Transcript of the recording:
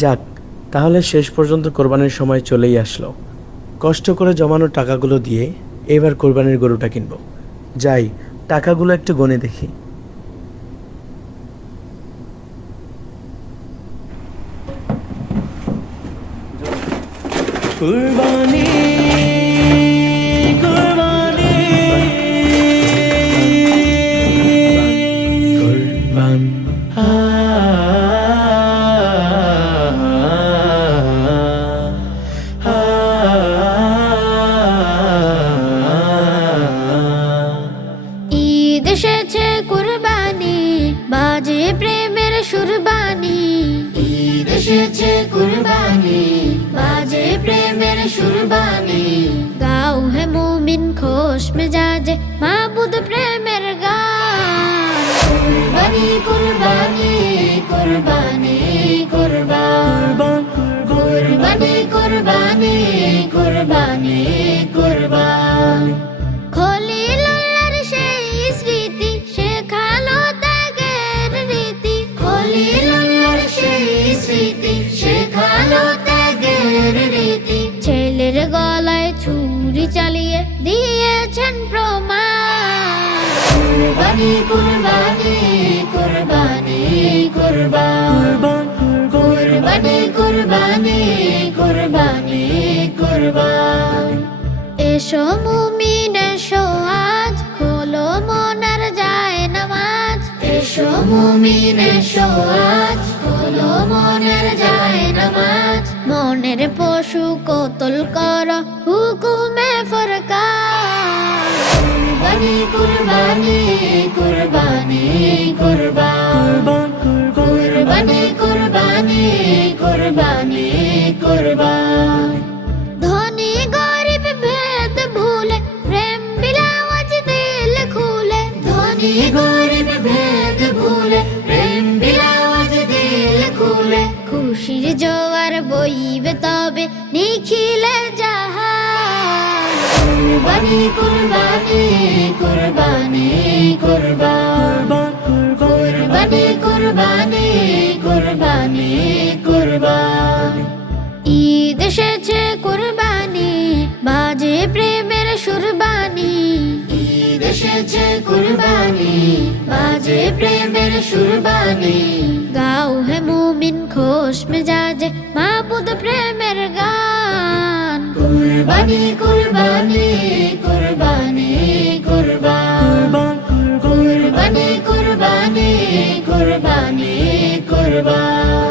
যাক, তাহলে শেষ পর্যন্ত কোরবানির সময় চলেই আসলো। কষ্ট করে জমানো টাকাগুলো দিয়ে এবার কোরবানির গরুটা কিনবো। যাই, টাকাগুলো একটু গণে দেখি। কুরবানি কুরবানি কুরবান ঈদ এসেছে কুরবানি, বাজে প্রেমের সুরবানি। ঈদ এসেছে কুরবানি, বাজে প্রেমের সুরবানি। গাও হে মুমিন খোশ মেজাজে, মাবুদ প্রেমের গান। কুরবানি কুরবানি কুরবানি কুরবান, কুরবানি কুরবানি কুরবানি কুরবান। খলিলুল্লাহর সেই স্মৃতি, শেখালো ত্যাগের রীতি। খলিলুল্লাহর সেই স্মৃতি, শেখালো ত্যাগের রীতি। ছেলের গলায় ছুরি চালিয়ে দিয়েছেন প্রমাণ। কুরবানি কুরবানি কুরবানি কুরবান, কুরবানি কুরবানি কুরবানি কুরবান। এসো মুমিন এসো আজ, খোলো মনের যায় নামাজ। এসো মুমিন এসো আজ, খোলো মনের যায় নামাজ। মনের পশু কতল কর হুকুমে ফরকার। কুরবানি কুরবানি কুরবানি কুরবান, কুরবানি কুরবানি কুরবানি কুরবান। ধনী গরিব ভেদ ভুলে, প্রেম বিলাওয়াজ দিল খুলে। ধনী গরিব ভেদ ভুলে, প্রেম বিলাওয়াজ দিল খুলে। খুশির জোয়ার বইবে তবে নিখিলে জাহান। কুরবানি কুরবানি কুরবানি কুরবান, কুরবানি কুরবানি কুরবানি কুরবান। ঈদ এসেছে কুরবানি, বাজে প্রেমের সুরবানি। ঈদ এসেছে কুরবানি, বাজে প্রেমের সুরবানি। গাও হে মুমিন খোশ মেজাজে, মাবুদ প্রেমের গান। কুরবানি কুরবানি কুরবানি কুরবান, কুরবানি কুরবানি কুরবানি কুরবান।